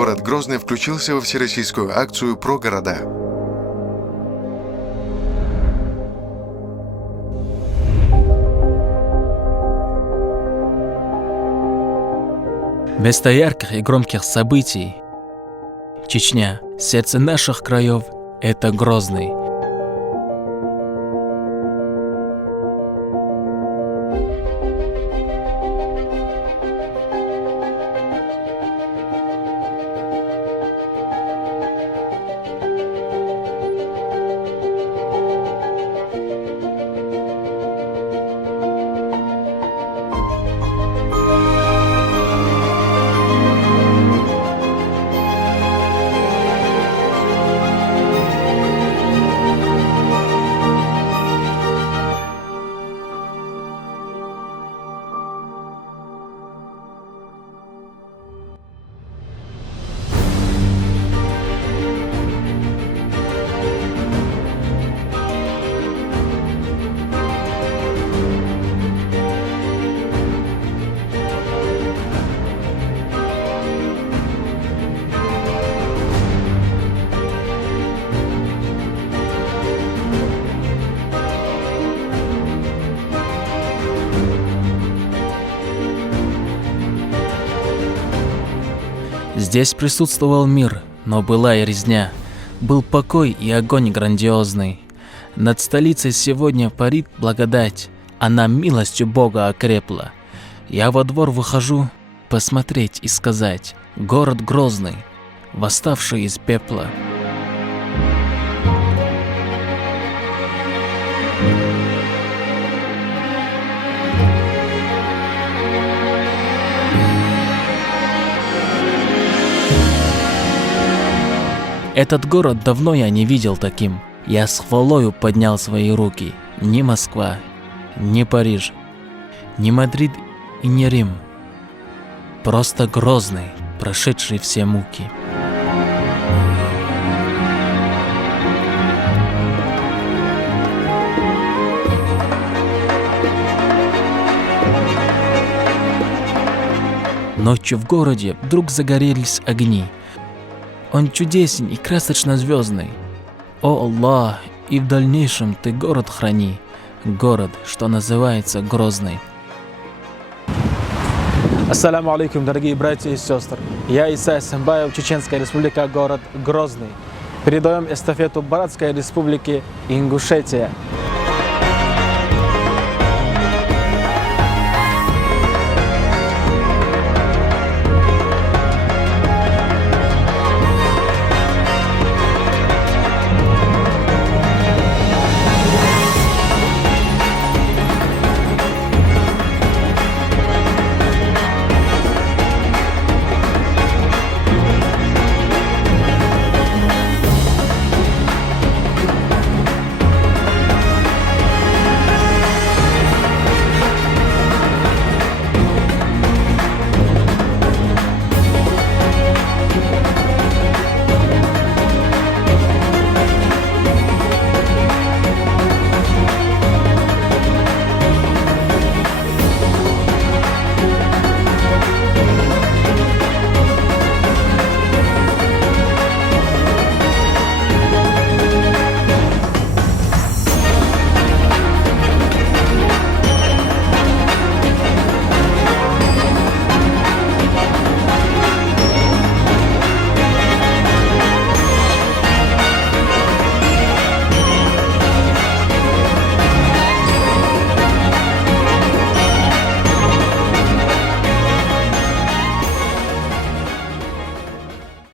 город Грозный включился во всероссийскую акцию «Про города». Вместо ярких и громких событий Чечня, сердце наших краев, это Грозный. Здесь присутствовал мир, но была и резня. Был покой и огонь грандиозный. Над столицей сегодня парит благодать. Она милостью Бога окрепла. Я во двор выхожу посмотреть и сказать: город Грозный, восставший из пепла. Этот город давно я не видел таким. Я с хвалою поднял свои руки. Ни Москва, ни Париж, ни Мадрид и ни Рим. Просто Грозный, прошедший все муки. Ночью в городе вдруг загорелись огни. Он чудесен и красочно звездный. О Аллах, и в дальнейшем ты город храни, город, что называется Грозный. Ассаламу алейкум, дорогие братья и сестры. Я Иса Сэмбаев, Чеченская республика, город Грозный. Передаем эстафету Братской республики Ингушетия.